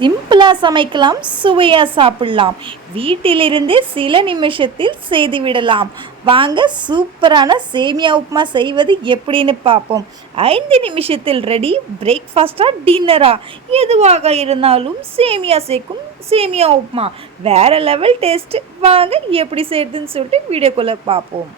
சிம்பிளாக சமைக்கலாம், சுவையாக சாப்பிடலாம், வீட்டிலிருந்து சில நிமிஷத்தில் செய்துவிடலாம். வாங்க சூப்பரான சேமியா உப்புமா செய்வது எப்படின்னு பார்ப்போம். 5 நிமிஷத்தில் ரெடி. பிரேக்ஃபாஸ்டா டின்னரா எதுவாக இருந்தாலும் சேமியா சேர்க்கும் சேமியா உப்புமா வேறு லெவல் டேஸ்ட். வாங்க எப்படி செய்யுதுன்னு சொல்லிட்டு வீடியோக்குள்ளே பார்ப்போம்.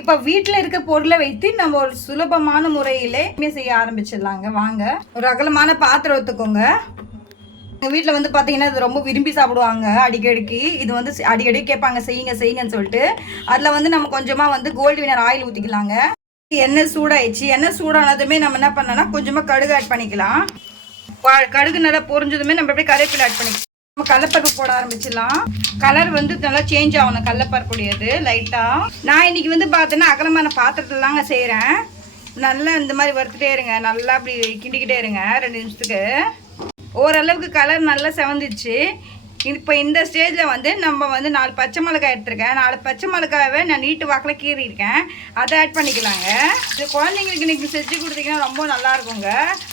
இப்போ வீட்டில் இருக்க பொருளை வைத்து நம்ம ஒரு சுலபமான முறையிலே செய்ய ஆரம்பிச்சிடலாங்க. வாங்க, ஒரு அகலமான பாத்திரம் எடுத்துக்கோங்க. எங்கள் வீட்டில் வந்து பார்த்தீங்கன்னா இது ரொம்ப விரும்பி சாப்பிடுவாங்க அடிக்கடிக்கு. இது வந்து அடிக்கடி கேட்பாங்க செய்யுங்க செய்யுங்கன்னு சொல்லிட்டு. அதில் வந்து நம்ம கொஞ்சமாக வந்து கோல்டு வினர் ஆயில் ஊற்றிக்கலாங்க. எண்ணெய் சூடாயிடுச்சு. எண்ணெய் சூடானதுமே நம்ம என்ன பண்ணோன்னா கொஞ்சமாக கடுகு ஆட் பண்ணிக்கலாம். கடுகு நல்லா பொரிஞ்சதுமே நம்ம அப்படியே கருவேப்பிலை ஆட் பண்ணிக்கலாம். நம்ம கடலப்பருப்பு போட ஆரம்பிச்சிடலாம். கலர் வந்து நல்லா சேஞ்ச் ஆகணும் கடலப்பருப்புடையது லைட்டாக. நான் இன்னைக்கு வந்து பார்த்தீங்கன்னா அகலமான பாத்திரத்தில் தாங்க செய்கிறேன். நல்லா இந்த மாதிரி வறுத்துட்டே இருங்க. நல்லா அப்படி கிண்டிக்கிட்டே இருங்க 2 நிமிஷத்துக்கு. ஓரளவுக்கு கலர் நல்லா செவந்துச்சு. இப்போ இந்த ஸ்டேஜில் வந்து நம்ம வந்து 4 பச்சை மிளகாய் எடுத்துருக்கேன். 4 பச்சை மிளகாவை நான் நீட்டு வாக்கில் கீறியிருக்கேன். அதை ஆட் பண்ணிக்கலாங்க. இது குழந்தைங்களுக்கு நீங்கள் செஞ்சு கொடுத்தீங்கன்னா ரொம்ப நல்லாயிருக்குங்க.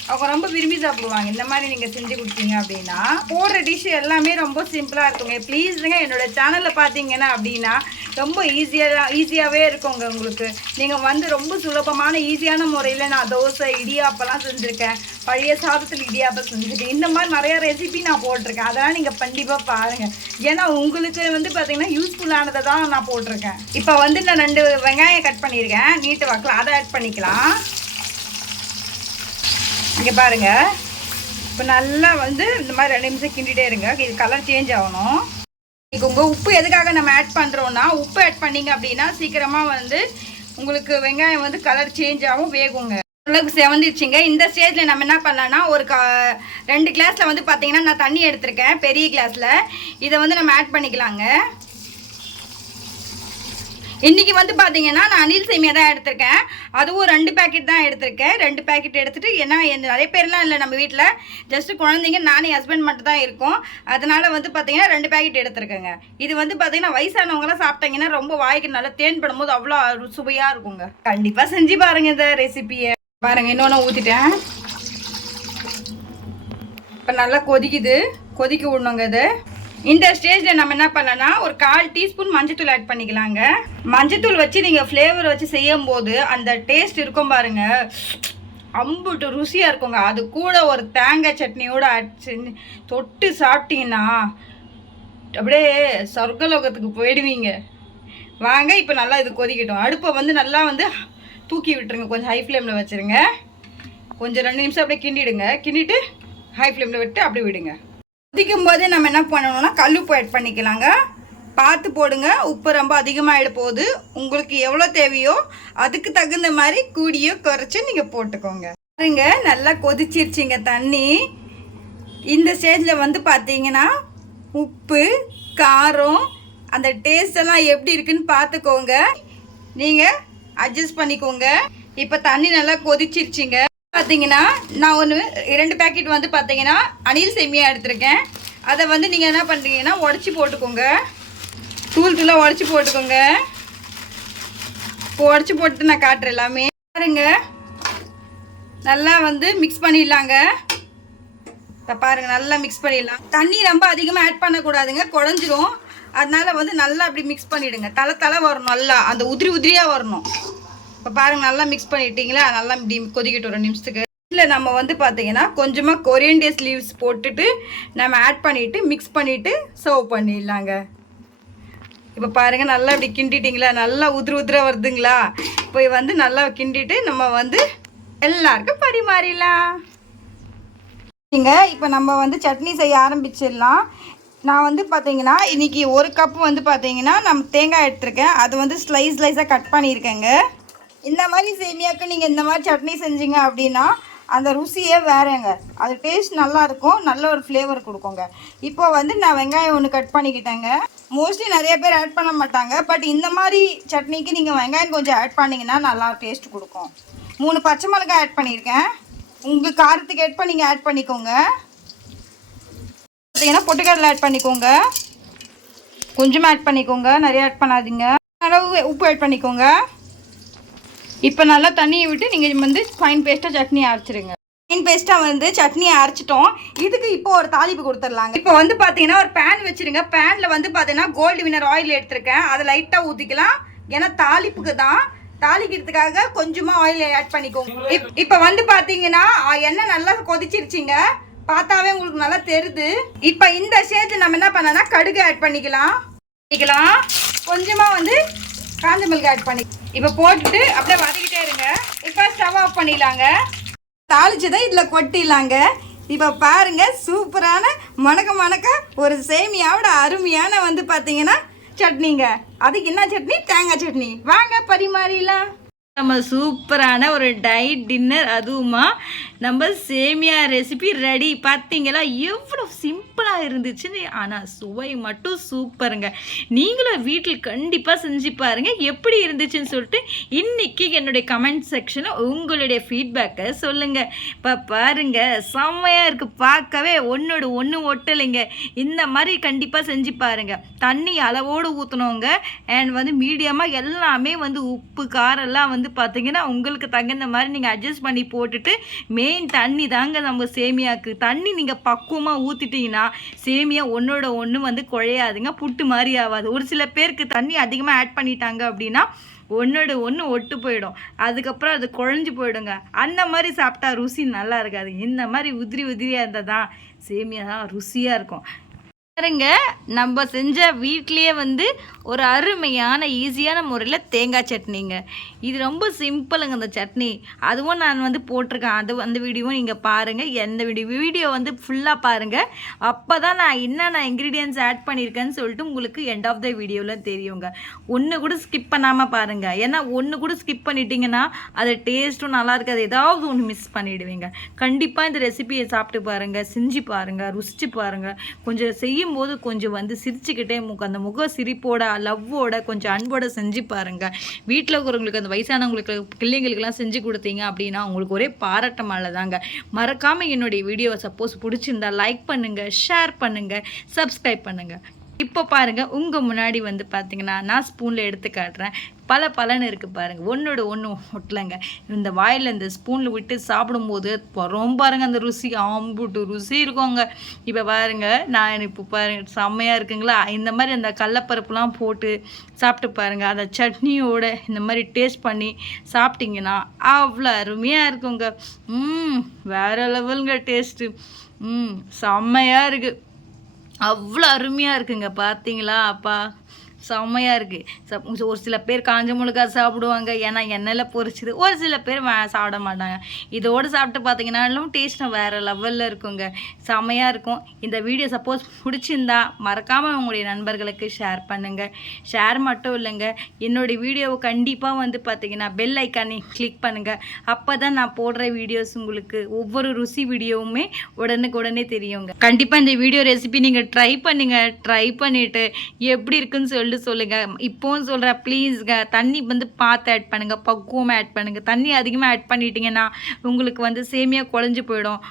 அவங்க ரொம்ப விரும்பி சாப்பிடுவாங்க இந்த மாதிரி நீங்கள் செஞ்சு கொடுத்தீங்க அப்படின்னா. போடுற டிஷ் எல்லாமே ரொம்ப சிம்பிளாக இருக்குங்க. ப்ளீஸுங்க என்னோடய சேனலில் பார்த்தீங்கன்னா அப்படின்னா ரொம்ப ஈஸியாகவே இருக்குங்க உங்களுக்கு. நீங்கள் வந்து ரொம்ப சுலபமான ஈஸியான முறையில் நான் தோசை இடியாப்பெல்லாம் செஞ்சுருக்கேன். பழைய சாதத்தில் இடியாப்பம் செஞ்சுருக்கேன். இந்த மாதிரி நிறையா ரெசிபி நான் போட்டிருக்கேன். அதெல்லாம் நீங்கள் கண்டிப்பாக பாருங்கள். ஏன்னா உங்களுக்கு வந்து பார்த்தீங்கன்னா யூஸ்ஃபுல்லானதை தான் நான் போட்டிருக்கேன். இப்போ வந்து நான் 2 வெங்காயம் கட் பண்ணியிருக்கேன் நீட்டு வாக்கில். அதை ஆட் பண்ணிக்கலாம். இங்கே பாருங்கள். இப்போ நல்லா வந்து இந்த மாதிரி 2 நிமிஷம் கிண்டிகிட்டே இருங்க. இது கலர் சேஞ்ச் ஆகணும். இப்போ உங்கள் உப்பு எதுக்காக நம்ம ஆட் பண்ணுறோன்னா, உப்பு ஆட் பண்ணிங்க அப்படின்னா சீக்கிரமாக வந்து உங்களுக்கு வெங்காயம் வந்து கலர் சேஞ்ச் ஆகும், வேகுங்க. அளவுக்கு செவந்துச்சுங்க. இந்த ஸ்டேஜில் நம்ம என்ன பண்ணலான்னா ஒரு 2 கிளாஸில் வந்து பார்த்தீங்கன்னா நான் தண்ணி எடுத்திருக்கேன் பெரிய கிளாஸில். இதை வந்து நம்ம ஆட் பண்ணிக்கலாங்க. இன்றைக்கி வந்து பார்த்தீங்கன்னா நான் அணில் சேமியா தான் எடுத்திருக்கேன். அதுவும் 2 பேக்கெட் தான் எடுத்திருக்கேன். 2 பேக்கெட் எடுத்துகிட்டு ஏன்னா நிறைய பேர்லாம் இல்லை நம்ம வீட்டில், ஜஸ்ட்டு குழந்தைங்க நானே ஹஸ்பண்ட் மட்டும் தான் இருக்கும். அதனால் வந்து பார்த்தீங்கன்னா 2 பேக்கெட் எடுத்துருக்கேங்க. இது வந்து பார்த்தீங்கன்னா வயசானவங்களாம் சாப்பிட்டாங்கன்னா ரொம்ப வாய்க்கு நல்லா தேன் படும்போது அவ்வளோ சுவையாக இருக்குங்க. கண்டிப்பாக செஞ்சு பாருங்கள் இந்த ரெசிபியை. பாருங்கள், இன்னொன்று ஊற்றிட்டேன். இப்போ நல்லா கொதிக்குது. கொதிக்க விடணுங்க இது. இந்த ஸ்டேஜில் நம்ம என்ன பண்ணலாம்னா ஒரு 1/4 டீஸ்பூன் மஞ்சத்தூள் ஆட் பண்ணிக்கலாங்க. மஞ்சத்தூள் வச்சு நீங்கள் ஃப்ளேவர் வச்சு செய்யும் போது அந்த டேஸ்ட் இருக்கும் பாருங்கள், அம்புட்டு ருசியாக இருக்குங்க. அது கூட ஒரு தேங்காய் சட்னியோடு ஆட் செஞ்சு தொட்டு சாப்பிட்டீங்கன்னா அப்படியே சொர்க்கலோகத்துக்கு போயிடுவீங்க. வாங்க, இப்போ நல்லா இது கொதிக்கட்டும். அடுப்பை வந்து நல்லா வந்து தூக்கி விட்டுருங்க. கொஞ்சம் ஹை ஃப்ளேமில் வச்சுருங்க. கொஞ்சம் 2 நிமிஷம் அப்படியே கிண்டிடுங்க. கிண்டிட்டு ஹை ஃப்ளேமில் விட்டு அப்படியே விடுங்க. கொதிக்கும் போதே நம்ம என்ன பண்ணணும்னா கல்லுப்பு ஆட் பண்ணிக்கலாங்க. பார்த்து போடுங்க. உப்பு ரொம்ப அதிகமாகிட போகுது. உங்களுக்கு எவ்வளோ தேவையோ அதுக்கு தகுந்த மாதிரி கூடியோ குறைச்சி நீங்கள் போட்டுக்கோங்க. பாருங்க, நல்லா கொதிச்சிருச்சிங்க தண்ணி. இந்த ஸ்டேஜில் வந்து பார்த்தீங்கன்னா உப்பு காரம் அந்த டேஸ்டெல்லாம் எப்படி இருக்குன்னு பார்த்துக்கோங்க. நீங்கள் அட்ஜஸ்ட் பண்ணிக்கோங்க. இப்போ தண்ணி நல்லா கொதிச்சிருச்சிங்க. பார்த்தீங்கன்னா நான் 2 பேக்கெட் வந்து பார்த்தீங்கன்னா அணில் சேமியா எடுத்திருக்கேன். அதை வந்து நீங்கள் என்ன பண்ணுறீங்கன்னா உடச்சி போட்டுக்கோங்க. தூளாக உடச்சி போட்டுக்கோங்க. இப்போ உடச்சி போட்டு நான் காட்டுறேன் எல்லாமே. பாருங்க, நல்லா வந்து மிக்ஸ் பண்ணிடலாங்க. இப்போ பாருங்கள், நல்லா மிக்ஸ் பண்ணிடலாம். தண்ணி ரொம்ப அதிகமாக ஆட் பண்ணக்கூடாதுங்க, குழஞ்சிரும். அதனால் வந்து நல்லா அப்படி மிக்ஸ் பண்ணிவிடுங்க. தலை வரணும், நல்லா அந்த உதிரியாக வரணும். இப்போ பாருங்கள், நல்லா மிக்ஸ் பண்ணிட்டீங்களா? நல்லா இப்படி கொதிக்கட்டும் 2 நிமிஷத்துக்கு. இதில் நம்ம வந்து பார்த்தீங்கன்னா கொஞ்சமாக கொரியண்டர் லீவ்ஸ் போட்டுட்டு நம்ம ஆட் பண்ணிவிட்டு மிக்ஸ் பண்ணிவிட்டு சர்வ் பண்ணிடலாங்க. இப்போ பாருங்கள், நல்லா இப்படி கிண்டிட்டிங்களா? நல்லா உதிராக வருதுங்களா? இப்போ வந்து நல்லா கிண்டிட்டு நம்ம வந்து எல்லாருக்கும் பரிமாறிடலாம். இப்போ நம்ம வந்து சட்னி செய்ய ஆரம்பிச்சிடலாம். நான் வந்து பார்த்தீங்கன்னா இன்றைக்கி 1 கப்பு வந்து பார்த்தீங்கன்னா நம்ம தேங்காய் எடுத்துருக்கேன். அது வந்து ஸ்லைஸாக கட் பண்ணியிருக்கேங்க. இந்த மாதிரி சேமியாவுக்கு நீங்கள் இந்த மாதிரி சட்னி செஞ்சீங்க அப்படின்னா அந்த ருசியே வேறேங்க. அது டேஸ்ட் நல்லாயிருக்கும், நல்ல ஒரு ஃப்ளேவர் கொடுக்குங்க. இப்போ வந்து நான் வெங்காயம் ஒன்று கட் பண்ணிக்கிட்டேங்க. மோஸ்ட்லி நிறைய பேர் ஆட் பண்ண மாட்டாங்க, பட் இந்த மாதிரி சட்னிக்கு நீங்கள் வெங்காயம் கொஞ்சம் ஆட் பண்ணிங்கன்னா நல்லா டேஸ்ட் கொடுக்கும். 3 பச்சை மிளகாய் ஆட் பண்ணியிருக்கேன். உங்கள் காரத்துக்கு ஆட் பண்ணி நீங்கள் ஆட் பண்ணிக்கோங்க. பார்த்தீங்கன்னா பொட்டுக்கடலை ஆட் பண்ணிக்கோங்க, கொஞ்சமாக ஆட் பண்ணிக்கோங்க, நிறைய ஆட் பண்ணாதீங்க. அளவு உப்பு ஆட் பண்ணிக்கோங்க. இப்போ நல்லா தண்ணியை விட்டு நீங்கள் வந்து ஃபைன் பேஸ்ட்டாக சட்னி அரைச்சிடுங்க. ஃபைன் பேஸ்ட்டாக வந்து சட்னியை அரைச்சிட்டோம். இதுக்கு இப்போ ஒரு தாளிப்பு கொடுத்துடலாங்க. இப்போ வந்து பார்த்தீங்கன்னா ஒரு பேன் வச்சுருங்க. பேனில் வந்து பார்த்தீங்கன்னா கோல்டு வினர் ஆயில் எடுத்திருக்கேன். அதை லைட்டாக ஊற்றிக்கலாம். ஏன்னா தாளிப்புக்கு தான், தாளிக்கிறதுக்காக கொஞ்சமாக ஆயில் ஆட் பண்ணிக்கோங்க. இப்போ வந்து பார்த்தீங்கன்னா எண்ணெய் நல்லா கொதிச்சிருச்சிங்க. பார்த்தாவே உங்களுக்கு நல்லா தெரியுது. இப்போ இந்த ஸ்டேஜ் நம்ம என்ன பண்ணோன்னா கடுகு ஆட் பண்ணிக்கலாம். கொஞ்சமாக வந்து காஞ்ச மிளகாய் ஆட் பண்ணி இப்போ போட்டுட்டு அப்படியே வதக்கிட்டே இருங்க. இப்போ ஸ்டவ் ஆஃப் பண்ணிடலாங்க. தாளிச்சதை இதில் கொட்டிடலாங்க. இப்போ பாருங்க, சூப்பரான மணக்க ஒரு சேமியாவோட அருமையான வந்து பார்த்தீங்கன்னா சட்னிங்க. அதுக்கு என்ன சட்னி? தேங்காய் சட்னி. வாங்க பரிமாறிடலாம். நம்ம சூப்பரான ஒரு டயட் டின்னர், அதுவுமா நம்ம சேமியா ரெசிபி ரெடி. பார்த்தீங்களா எவ்வளோ சிம்பிளாக இருந்துச்சுன்னு, ஆனால் சுவை மட்டும் சூப்பருங்க. நீங்களும் வீட்டில் கண்டிப்பாக செஞ்சு பாருங்கள் எப்படி இருந்துச்சுன்னு சொல்லிட்டு இன்றைக்கி என்னுடைய கமெண்ட் செக்ஷனில் உங்களுடைய ஃபீட்பேக்கை சொல்லுங்கள். இப்போ பாருங்கள், செம்மையாக இருக்குது, பார்க்கவே ஒன்றோடு ஒன்று ஒட்டலைங்க. இந்த மாதிரி கண்டிப்பாக செஞ்சு பாருங்கள். தண்ணி அளவோடு ஊற்றணுங்க. அண்ட் வந்து மீடியமாக எல்லாமே வந்து உப்பு காரெல்லாம் வந்து பார்த்தீங்கன்னா உங்களுக்கு தகுந்த மாதிரி நீங்கள் அட்ஜஸ்ட் பண்ணி போட்டுட்டு, மெயின் தண்ணி தாங்க நம்ம சேமியாவுக்கு. தண்ணி நீங்கள் பக்குவமாக ஊற்றிட்டீங்கன்னா சேமியா ஒன்றோட ஒன்று வந்து குழையாதுங்க, புட்டு மாதிரி ஆகாது. ஒரு சில பேருக்கு தண்ணி அதிகமாக ஆட் பண்ணிட்டாங்க அப்படின்னா ஒன்றோட ஒன்று ஒட்டு போயிடும், அதுக்கப்புறம் அது குழஞ்சி போயிடுங்க. அந்த மாதிரி சாப்பிட்டா ருசி நல்லா இருக்காது. இந்த மாதிரி உதிரியாக இருந்தால் தான் சேமியா தான் ருசியாக இருக்கும். பாருங்க, நம்ம செஞ்ச வீட்லேயே வந்து ஒரு அருமையான ஈஸியான முறையில் தேங்காய் சட்னிங்க. இது ரொம்ப சிம்பிளுங்க அந்த சட்னி. அதுவும் நான் வந்து போட்டிருக்கேன், அந்த வீடியோவும் நீங்கள் பாருங்கள். எந்த வீடியோ வந்து ஃபுல்லாக பாருங்கள். அப்போ தான் நான் என்னென்ன இன்க்ரீடியன்ட்ஸ் ஆட் பண்ணியிருக்கேன்னு சொல்லிட்டு உங்களுக்கு எண்ட் ஆஃப் த வீடியோவில் தெரியுங்க. ஒன்று கூட ஸ்கிப் பண்ணாமல் பாருங்கள். ஏன்னா ஒன்று கூட ஸ்கிப் பண்ணிட்டீங்கன்னா அது டேஸ்ட்டும் நல்லா இருக்காது, ஏதாவது ஒன்று மிஸ் பண்ணிவிடுவீங்க. கண்டிப்பாக இந்த ரெசிபியை சாப்பிட்டு பாருங்கள், செஞ்சு பாருங்கள், ருசிச்சு பாருங்கள். கொஞ்சம் செய்யும்போது கொஞ்சம் வந்து சிரிச்சுக்கிட்டே அந்த முக சிரிப்போட லவ்வோட கொஞ்சம் அன்போட செஞ்சு பாருங்கள். வீட்டில் இருக்கிறவங்களுக்கு, அந்த வயசானவங்களுக்கு, பிள்ளைங்களுக்கெல்லாம் செஞ்சு கொடுத்தீங்க அப்படின்னா உங்களுக்கு ஒரே பாராட்ட மாலை தாங்க. மறக்காமல் என்னுடைய வீடியோவை சப்போஸ் பிடிச்சிருந்தா லைக் பண்ணுங்கள், ஷேர் பண்ணுங்கள், சப்ஸ்கிரைப் பண்ணுங்கள். இப்போ பாருங்கள், உங்கள் முன்னாடி வந்து பார்த்தீங்கன்னா நான் ஸ்பூனில் எடுத்து காட்டுறேன். பலன்னு இருக்குது பாருங்கள், ஒன்றோட ஒன்று ஒட்டலைங்க. இந்த வாயில் இந்த ஸ்பூனில் விட்டு சாப்பிடும்போது ரொம்ப பாருங்கள் அந்த ருசி ஆம்புட்டு ருசி இருக்குங்க. இப்போ பாருங்கள், நான் இப்போ பாருங்கள் செம்மையாக இருக்குங்களா. இந்த மாதிரி அந்த கடலப்பருப்புலாம் போட்டு சாப்பிட்டு பாருங்கள், அந்த சட்னியோட இந்த மாதிரி டேஸ்ட் பண்ணி சாப்பிட்டிங்கன்னா அவ்வளோ அருமையாக இருக்குங்க. வேறு லெவலுங்க டேஸ்ட்டு. செம்மையாக இருக்குது, அவ்வளோ அருமையாக இருக்குங்க. பார்த்தீங்களா அப்பா, செம்மையாக இருக்குது. ஒரு சில பேர் காஞ்ச மிளகா சாப்பிடுவாங்க, ஏன்னா எண்ணெயில் பொரிச்சிது. ஒரு சில பேர் சாப்பிட மாட்டாங்க. இதோடு சாப்பிட்டு பார்த்தீங்கன்னாலும் டேஸ்ட்டும் வேறு லெவலில் இருக்குங்க, செம்மையாக இருக்கும். இந்த வீடியோ சப்போஸ் பிடிச்சிருந்தா மறக்காமல் உங்களுடைய நண்பர்களுக்கு ஷேர் பண்ணுங்கள். ஷேர் மட்டும் இல்லைங்க, என்னுடைய வீடியோவை கண்டிப்பாக வந்து பார்த்தீங்கன்னா பெல் ஐக்கானை கிளிக் பண்ணுங்கள். அப்போ தான் நான் போடுற வீடியோஸ் உங்களுக்கு ஒவ்வொரு ருசி வீடியோவுமே உடனே தெரியுங்க. கண்டிப்பாக இந்த வீடியோ ரெசிபி நீங்கள் ட்ரை பண்ணிவிட்டு எப்படி இருக்குன்னு சொல்லுங்க. இப்போவும் சொல்கிறேன், ப்ளீஸ்ங்க, தண்ணி வந்து பார்த்து ஆட் பண்ணுங்கள், பக்குவமாக ஆட் பண்ணுங்கள். தண்ணி அதிகமாக ஆட் பண்ணிட்டீங்கன்னா உங்களுக்கு வந்து சேமியா குழஞ்சி போயிடும்,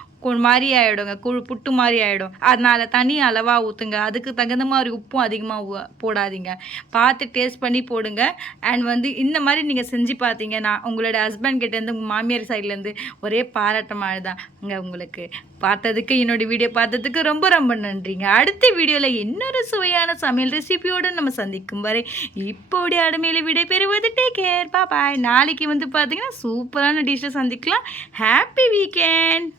மாதிரி ஆகிடுங்க, புட்டு மாதிரி ஆகிடும். அதனால் தண்ணி அளவாக ஊற்றுங்க. அதுக்கு தகுந்த மாதிரி உப்பும் அதிகமாக போடாதீங்க, பார்த்து டேஸ்ட் பண்ணி போடுங்க. அண்ட் வந்து இந்த மாதிரி நீங்கள் செஞ்சு பார்த்தீங்கன்னா உங்களோட ஹஸ்பண்ட் கிட்டேருந்து, உங்கள் மாமியார் சைட்லேருந்து ஒரே பாராட்டமாக தான் அங்கே உங்களுக்கு. பார்த்ததுக்கு, என்னோடய வீடியோ பார்த்ததுக்கு ரொம்ப நன்றிங்க. அடுத்த வீடியோவில் இன்னொரு சுவையான சமையல் ரெசிபியோடு நம்ம சந்திக்கும் வரை இப்போடைய அடுமையில் விடைபெறுவது டேக் கேர், பாய். நாளைக்கு வந்து பார்த்தீங்கன்னா சூப்பரான டிஷ்ஷை சந்திக்கலாம். Happy weekend.